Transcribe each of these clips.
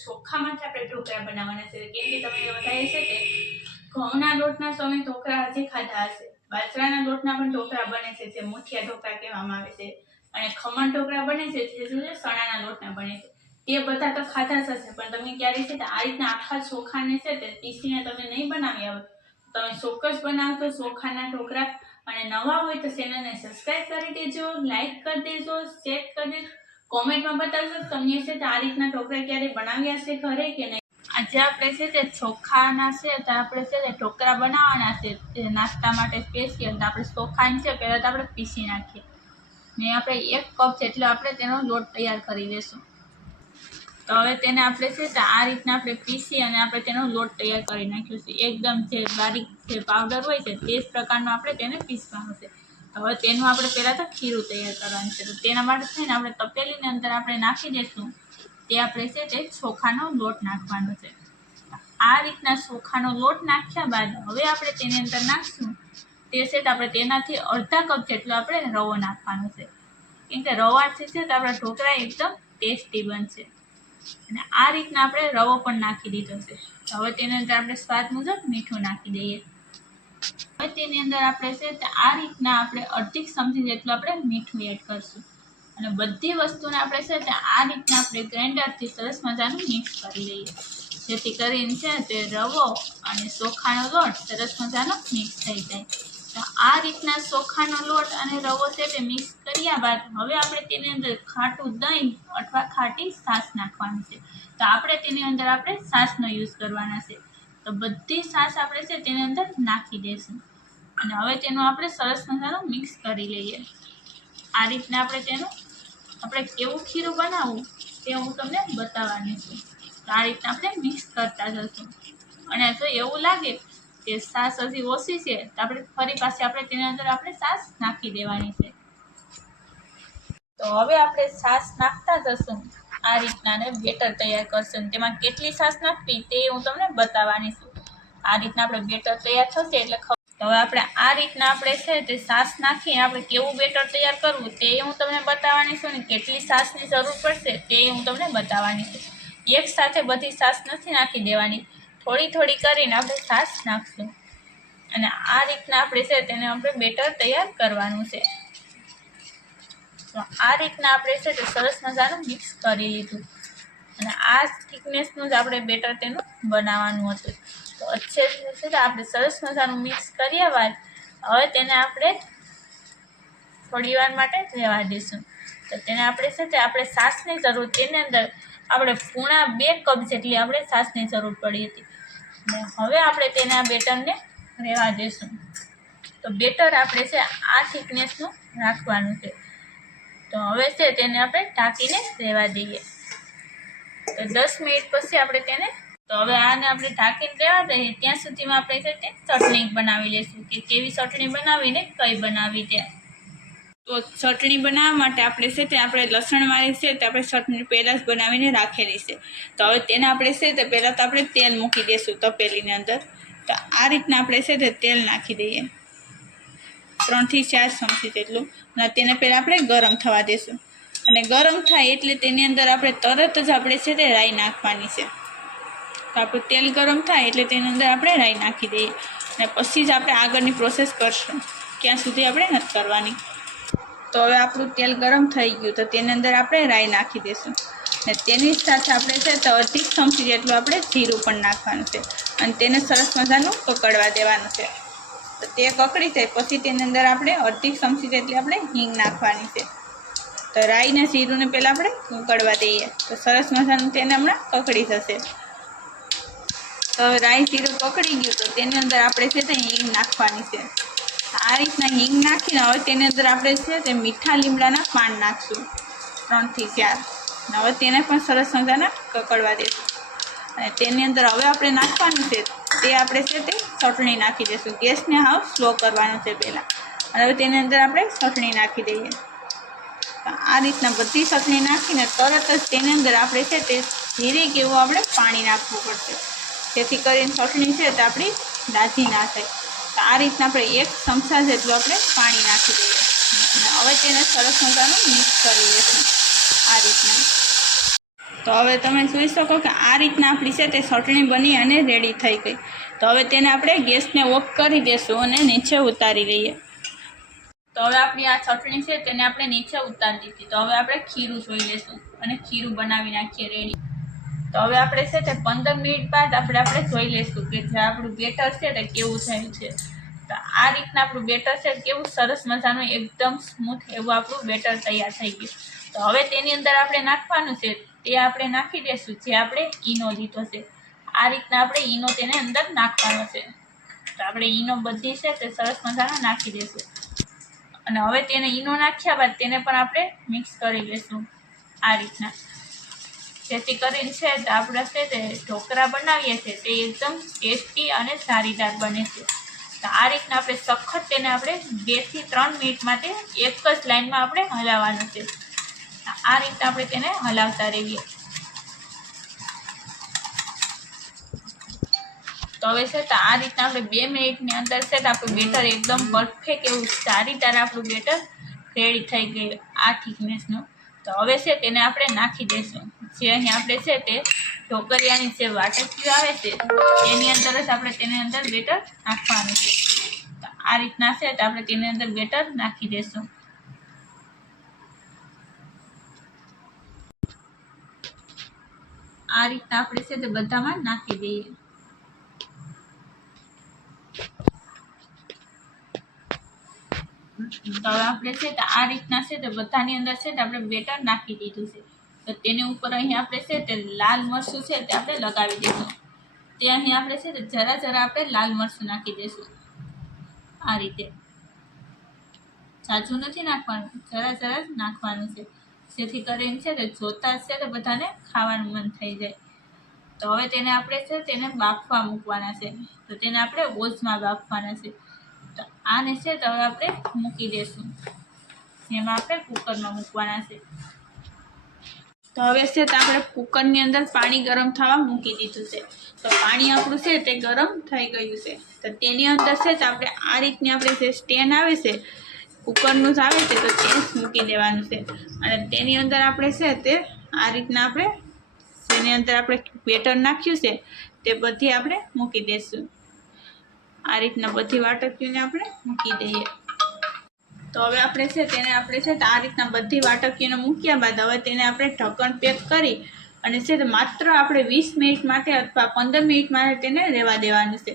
ચોખામાંથી આપણે ઢોકળા બનાવવાના છે। કેમ કે તમે બધાએ છે તે ઘઉંના લોટના તમે ઢોકળા હજી ખાધા હશે, બાજરાના લોટના પણ ઢોકળા બને છે, જે મુઠિયા ઢોકળા કહેવામાં આવે છે, અને ખમણ ઢોકળા બને છે જે ચણાના લોટના બને છે। તે બધા તો ખાધા જ હશે, પણ તમે ક્યારે છે આ રીતના આખા ચોખાને છે તે પીસીને તમે નહીં બનાવી આવે, તમે ચોક્કસ બનાવજો ચોખાના ઢોકળા। અને નવા હોય તો ચેનલને સબસ્ક્રાઇબ કરી દેજો, લાઈક કરી દેજો, શેર કરી દેજો, કોમેન્ટમાં બતાવજો તમને છે આ રીતના ઢોકળા ક્યારે બનાવ્યા છે ઘરે કે નહીં। આજે આપણે છે તે ચોખાના છે તો આપણે છે તે ઢોકળા બનાવવાના છે નાસ્તા માટે સ્પેશિયલ। તો આપણે ચોખાને છે પહેલાં તો આપણે પીસી નાખીએ ને આપણે 1 કપ જેટલો આપણે તેનો લોટ તૈયાર કરી લઈશું। તો હવે તેને આપણે છે તે આ રીતના આપણે પીસી અને આપણે તેનો લોટ તૈયાર કરી નાખ્યો છે, એકદમ જે બારીક જે પાવડર હોય છે તે જ પ્રકારનો આપણે તેને પીસવાનો છે। તો હવે તેનું આપણે પહેલાં તો ખીરું તૈયાર કરવાનું છે। તો તેના માટે થઈને આપણે તપેલીની અંદર આપણે નાખી દઈશું તે આપણે છે તે ચોખાનો લોટ નાખવાનો છે। આ રીતના ચોખાનો લોટ નાખ્યા બાદ હવે આપણે તેની અંદર નાખશું તે છે તો આપણે તેનાથી અડધા કપ જેટલો આપણે રવો નાખવાનો છે, કેમ કે રવાથી છે તો આપણા ઢોકળા એકદમ ટેસ્ટી બનશે। અને આ રીતના આપણે રવો પણ નાખી દીધો છે। તો હવે તેની અંદર આપણે સ્વાદ મુજબ મીઠું નાખી દઈએ। હવે તેની અંદર આપણે છે તો આ રીતના આપણે અડધી ચમચી જેટલું આપણે મીઠું એડ કરશું અને બધી વસ્તુને આપણે છે તે આ રીતના આપણે ગ્રાઇન્ડરથી સરસ મજાનું મિક્સ કરી લઈએ, જેથી કરીને છે તે રવો અને ચોખાનો લોટ સરસ મજાનો મિક્સ થઈ જાય। તો આ રીતના ચોખાનો લોટ અને રવો છે તે મિક્સ કર્યા બાદ હવે આપણે તેની અંદર ખાટું દહીં અથવા ખાટી છાશ નાખવાની છે। તો આપણે તેની અંદર આપણે છાશનો યુઝ કરવાના છે। તો બધી છાશ આપણે છે તેની અંદર નાખી દઈશું અને હવે તેનું આપણે સરસ મજાનું મિક્સ કરી લઈએ। આ રીતના આપણે તેનું આપણે કેવું ખીરું બનાવવું તે હું તમને બતાવવાની છું। તો આ રીતના આપણે મિક્સ કરતા જશું અને જો એવું લાગે કે છાશ હજી ઓછી છે તો આપણે ફરી પાછી આપણે તેની અંદર આપણે છાશ નાખી દેવાની છે। તો હવે આપણે છાશ નાખતા જશું આ રીતના ને બેટર તૈયાર કરશું, તેમાં કેટલી છાશ નાખવી તે હું તમને બતાવવાની છું। આ રીતના આપણે બેટર તૈયાર થશે એટલે તો હવે આપણે આ રીતના આપણે છે તે છાશ નાખીને આપણે કેવું બેટર તૈયાર કરવું તે હું તમને બતાવવાની છું, ને કેટલી છાશની જરૂર પડશે તે હું તમને બતાવવાની છું। એક સાથે બધી છાશ નથી નાખી દેવાની, થોડી થોડી કરીને આપણે છાશ નાખશું અને આ રીતના આપણે છે તેને આપણે બેટર તૈયાર કરવાનું છે। તો આ રીતના આપણે છે તે સરસ મજાનું મિક્સ કરી લીધું અને આ થિકનેસનું જ આપણે બેટર તેનું બનાવવાનું હતું। તો અચ્છે છે આપણે સરસ મજાનું મિક્સ કર્યા બાદ હવે તેને આપણે થોડી વાર માટે રહેવા દઈશું। તો તેને આપણે છે તે આપણે છાશની જરૂર તેની અંદર આપણે પૂણા 2 કપ જેટલી આપણે છાશની જરૂર પડી હતી અને હવે આપણે તેના બેટરને રહેવા દઈશું। તો બેટર આપણે છે આ થિકનેસનું રાખવાનું છે। તો હવે છે તેને આપણે ઢાંકીને રહેવા દઈએ। તો 10 મિનિટ પછી આપણે તેને તો હવે આને આપણે ઢાંકીને રહેવા દઈએ ત્યાં સુધીમાં આપણે છે તે ચટણી બનાવી લઈશું કે કેવી ચટણી બનાવીને કઈ બનાવી ત્યાં। તો ચટણી બનાવવા માટે આપણે છે તે આપણે લસણવાળી છે તે આપણે ચટણી પહેલાં જ બનાવીને રાખેલી છે। તો હવે તેને આપણે છે તે પહેલાં તો આપણે તેલ મૂકી દઈશું તપેલીની અંદર। તો આ રીતના આપણે છે તે તેલ નાખી દઈએ 3 થી 4 ચમચી જેટલું અને તેને પહેલાં આપણે ગરમ થવા દઈશું અને ગરમ થાય એટલે તેની અંદર આપણે તરત જ આપણે છે તે રાઈ નાખવાની છે। તો આપણું તેલ ગરમ થાય એટલે તેની અંદર આપણે રાઈ નાખી દઈએ અને પછી જ આપણે આગળની પ્રોસેસ કરશું, ક્યાં સુધી આપણે નથી કરવાની। તો હવે આપણું તેલ ગરમ થઈ ગયું તો તેની અંદર આપણે રાઈ નાખી દઈશું અને તેની સાથે આપણે છે તો અડધી ચમચી જેટલું આપણે જીરું પણ નાખવાનું છે અને તેને સરસ મજાનું કકડવા દેવાનું છે। તો તે કકડી જાય પછી તેની અંદર આપણે અડધી ચમચી જેટલી આપણે હિંગ નાખવાની છે। તો રાઈ ને જીરુંને પહેલાં આપણે ઉકળવા દઈએ તો સરસ મજાનું તેને હમણાં કકડી જશે। તો હવે રાઈ જીરું કકડી ગયું તો તેની અંદર આપણે છે તે હિંગ નાખવાની છે। આ રીતના હિંગ નાખીને હવે તેની અંદર આપણે છે તે મીઠા લીમડાના પાન નાખશું 3 થી 4 હવે તેને પણ સરસ મજાના કકડવા દઈશું અને તેની અંદર હવે આપણે નાખવાનું છે તે આપણે છે તે ચટણી નાખી દઈશું। ગેસને હાવ સ્લો કરવાનો છે પહેલાં અને હવે તેની અંદર આપણે ચટણી નાખી દઈએ। આ રીતના બધી ચટણી નાખીને તરત જ તેની અંદર આપણે છે તે ધીરે કેવું આપણે પાણી નાખવું પડશે, જેથી કરીને ચટણી છે તે આપણી દાજી ના થાય। તો આ રીતના આપણે 1 ચમચા જેટલું આપણે પાણી નાખી દઈએ અને હવે તેને સરસ મજાનું મિક્સ કરી લઈશું આ રીતના। તો તો હવે તમે જોઈ શકો કે આ રીતના આપણી છે તે ચટણી બની અને રેડી થઈ ગઈ. તો હવે તેને આપણે ગેસને ઓફ કરી દઈશું અને નીચે ઉતારી લઈએ. તો હવે આપણી આ ચટણી છે તેને આપણે નીચે ઉતારી દીધી. તો હવે આપણે ખીરું જોઈ લઈશું અને ખીરું બનાવી નાખીએ રેડી. તો હવે આપણે છે તે 15 મિનિટ બાદ આપણે જોઈ લઈશું કે જે આપણું બેટર છે તે કેવું થયું છે. તો આ રીતના આપણું બેટર છે કેવું સરસ મજાનું એકદમ સ્મૂથ એવું આપણું બેટર તૈયાર થઈ ગયું. તો હવે તેની અંદર આપણે નાખવાનું છે તે આપણે નાખી દઈશું જે આપણે ઈનો લીધો છે. આ રીતના આપણે ઈનો તેને અંદર નાખવાનો છે. તો આપણે ઈનો બધી છે તે સરસ મજાનો નાખી દઈશું અને હવે તેને ઈનો નાખ્યા બાદ તેને પણ આપણે મિક્સ કરી લઈશું આ રીતના, જેથી કરીને છે તો આપણે છે તે ઢોકળા બનાવીએ છીએ તે એકદમ ટેસ્ટી અને સારીદાર બને છે. તો આ રીતના આપણે સખત તેને આપણે 2 થી 3 મિનિટ માટે એક જ લાઈનમાં આપણે હલાવવાનું છે. આ રીતના આપણે તેને હલાવતા રહીએ. તો હવે છે તો આ રીતના આપણે 2 મિનિટની અંદર છે તો આપણું બેટર એકદમ પરફેક્ટ એવું સારીદાર આપણું બેટર રેડી થઈ ગયું આ થિકનેસનું. તો હવે છે તેને આપણે નાખી દઈશું. જે અહીં આપણે છે તે ઢોકળિયાની જે વાટકીઓ આવે છે એની અંદર જ આપણે તેની અંદર બેટર નાખવાનું છે. તો આ રીતના છે તો આપણે તેની અંદર બેટર નાખી દઈશું. આ રીતના આપણે છે તે બધામાં નાખી દઈએ. તો હવે આપણે છે તો આ રીતના છે તે બધાની અંદર છે તે આપણે બેટર નાખી દીધું છે. તો તેની ઉપર અહીં આપણે છે તે લાલ મરચું છે તે આપણે લગાવી દઈશું. તે અહીં આપણે છે તે જરા આપણે લાલ મરચું નાખી દઈશું આ રીતે. ઝાઝું નથી નાખવાનું, જરા જ નાખવાનું છે, જેથી કરીને છે તે જોતા છે તે બધાને ખાવાનું મન થઈ જાય. તો હવે તેને આપણે છે તેને બાફવા મૂકવાના છે. તો તેને આપણે ઓઝમાં બાફવાના છે. તો આને છે તો હવે આપણે મૂકી દઈશું, જેમાં આપણે કુકરમાં મૂકવાના છે. તો હવે છે તો આપણે કુકરની અંદર પાણી ગરમ થવા મૂકી દીધું છે. તો પાણી આપણું છે તે ગરમ થઈ ગયું છે. તો તેની અંદર છે તો આપણે આ રીતની આપણે જે સ્ટેન્ડ આવે છે કુકરનું જ આવે છે તો તે મૂકી દેવાનું છે. અને તેની અંદર આપણે છે તે આ રીતના આપણે જેની અંદર આપણે બેટર નાખ્યું છે તે બધી આપણે મૂકી દઈશું. આ રીતના બધી વાટકીઓને આપણે મૂકી દઈએ. તો હવે આપણે છે તેને આપણે છે તો આ રીતના બધી વાટકીઓને મૂક્યા બાદ હવે તેને આપણે ઢક્કણ પેક કરી અને છે માત્ર આપણે 20 મિનિટ માટે અથવા 15 મિનિટ માટે તેને રહેવા દેવાનું છે.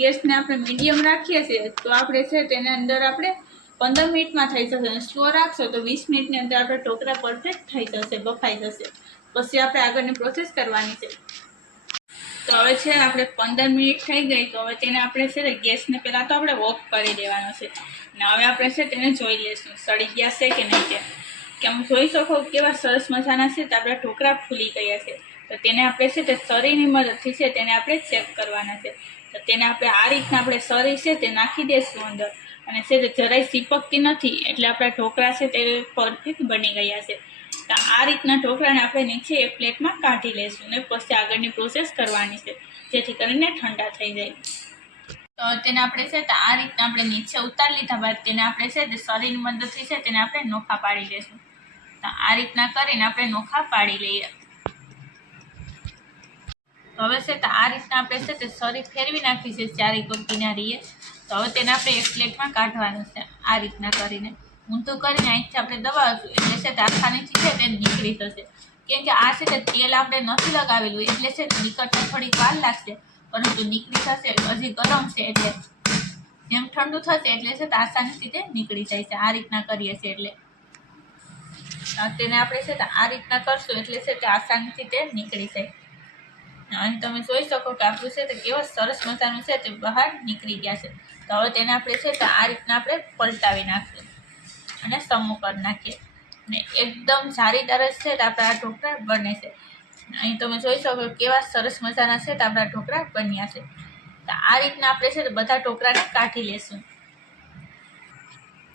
ગેસને આપણે મીડિયમ રાખીએ છીએ તો આપણે છે તેને અંદર આપણે 15 મિનિટમાં થઈ જશે. અને સ્લો રાખશો તો 20 મિનિટની અંદર આપણે ઢોકળા પરફેક્ટ થઈ જશે, બફાઈ જશે. પછી આપણે આગળની પ્રોસેસ કરવાની છે. તો હવે છે આપણે 15 મિનિટ થઈ ગઈ. તો હવે તેને આપણે છે ગેસને પહેલાં તો આપણે ઓફ કરી દેવાનો છે. અને હવે આપણે છે તેને જોઈ લઈશું સળી ગયા છે કે નહીં તે. કેમ જોઈ શકો કેવા સરસ મજાના છે તો આપણા ઢોકળા ફૂલી ગયા છે. તો તેને આપણે છે તે સરીની મદદથી છે તેને આપણે ચેક કરવાના છે. તો તેને આપણે આ રીતના આપણે સરી છે તે નાખી દઈશું અંદર અને છે તે જરાય સીપકતી નથી, એટલે આપણા ઢોકળા છે તે પરફેક્ટ બની ગયા છે. તો આ રીતના ઢોકળાને આપણે નીચે એક પ્લેટમાં કાઢી લઈશું અને પછી આગળની પ્રોસેસ કરવાની છે, જેથી કરીને ઠંડા થઈ જાય. તો તેને આપણે છે તો આ રીતના આપણે નીચે ઉતારી લીધા બાદ તેને આપણે છે તે સરીની મદદથી છે તેને આપણે નોખા પાડી લઈશું. તો આ રીતના કરીને આપણે નોખા પાડી લઈએ. તો હવે છે તો આ રીતના આપણે છે તે સરી ફેરવી નાખી છે ચારે કોર કિનારીએ. તો હવે તેને આપણે એક પ્લેટમાં કાઢવાનું છે આ રીતના કરીને. ઊંધું કરીને અહીંથી આપણે દબાવશું એટલે છે તે આખાનીથી છે તે નીકળી જશે. કેમ કે આ છે તે તેલ આપણે નથી લગાવેલું એટલે છે નીકળતા થોડીક વાર લાગશે, પરંતુ નીકળી જશે. હજી ગરમ છે એટલે જેમ ઠંડુ થશે એટલે છે તે આસાનીથી તે નીકળી જાય છે. આ રીતના કરીએ છીએ એટલે તેને આપણે છે તે આ રીતના કરશું એટલે છે તે આસાનીથી તે નીકળી જાય. અહીં તમે જોઈ શકો કે આપણું છે તે કેવા સરસ મજાનું છે તે બહાર નીકળી ગયા છે. તો હવે તેને આપણે છે તો આ રીતના આપણે પલટાવી નાખીએ અને સમૂહ કરી નાખીએ અને એકદમ જારીદાર જ છે તો આપણા આ ઢોકળા બને છે. અહીં તમે જોઈ શકો કેવા સરસ મજાના છે તો આપણા ઢોકળા બન્યા છે. તો આ રીતના આપણે છે તો બધા ઢોકળાને કાઢી લેશું.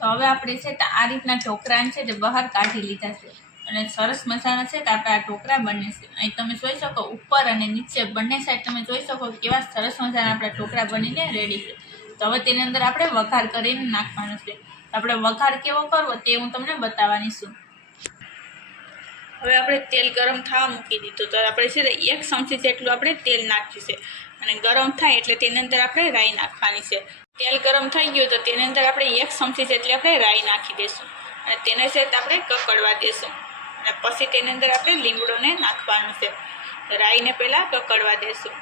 તો હવે આપણે છે તો આ રીતના ઢોકળાને છે તે બહાર કાઢી લીધા છે અને સરસ મજાના છે તો આપણા આ ઢોકળા બને છે. અહીં તમે જોઈ શકો ઉપર અને નીચે બંને સાઈડ તમે જોઈ શકો કેવા સરસ મજાના આપણા ઢોકળા બનીને રેડી છે. તો હવે તેની અંદર આપણે વઘાર કરીને નાખવાનું છે. આપણે વઘાર કેવો કરવો તે હું તમને બતાવવાની છું. હવે આપણે તેલ ગરમ થવા મૂકી દીધું, તો આપણે છે ને 1 ચમચી જેટલું આપણે તેલ નાખ્યું છે અને ગરમ થાય એટલે તેની અંદર આપણે રાઈ નાખવાની છે. તેલ ગરમ થઈ ગયું તો તેની અંદર આપણે 1 ચમચી જેટલી આપણે રાઈ નાખી દઈશું અને તેને છે આપણે કકડવા દઈશું અને પછી તેની અંદર આપણે લીમડોને નાખવાનું છે. રાઈને પહેલાં કકડવા દઈશું.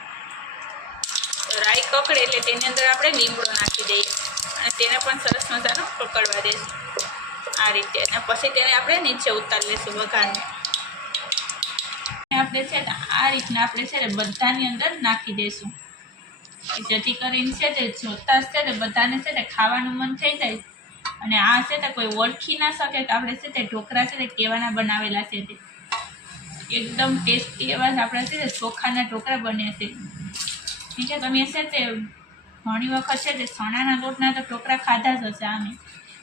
રાઈ કકડે એટલે તેની અંદર આપણે લીમડો નાખી દઈએ અને તેને પણ સરસ મજાનો કકડવા દઈશું આ રીતે. અને પછી તેને આપણે નીચે ઉતારી લઈશું વઘારને. આપણે છે ને આ રીતના આપણે છે ને બધાની અંદર નાખી દઈશું, જેથી કરીને છે તે જોતા છે ને બધાને છે ને ખાવાનું મન થઈ જાય. અને આ છે તે કોઈ ઓળખી ના શકે કે આપણે છે તે ઢોકળા છે તે કેવાના બનાવેલા છે. તે એકદમ ટેસ્ટી એવા આપણે છે તે ચોખાના ઢોકળા બને છે. ઠીક છે, તમે છે તે ઘણી વખત છે તે ચણાના લોટના તો ઢોકળા ખાધા જ હશે આમે,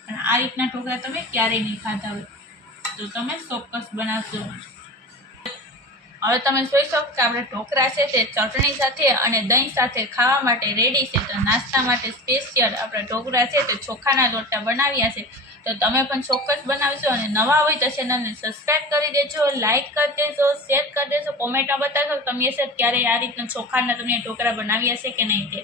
અને આ રીતના ઢોકળા તમે ક્યારેય નહીં ખાધા હોય તો તમે ચોક્કસ બનાવશો. હવે તમે જોઈ શકો કે આપણે ઢોકળા છે તે ચટણી સાથે અને દહીં સાથે ખાવા માટે રેડી છે. તો નાસ્તા માટે સ્પેશિયલ આપણે ઢોકળા છે તે ચોખાના લોટના બનાવ્યા છે. તો તમે પણ ચોક્કસ બનાવજો અને નવા હોય તો ચેનલને સબસ્ક્રાઈબ કરી દેજો, લાઇક કરી દેજો, શેર કરી દેજો, કોમેન્ટમાં બતાવજો તમે છે ક્યારેય આ રીતના ચોખાના તમે ઢોકળા બનાવ્યા છે કે નહીં તે.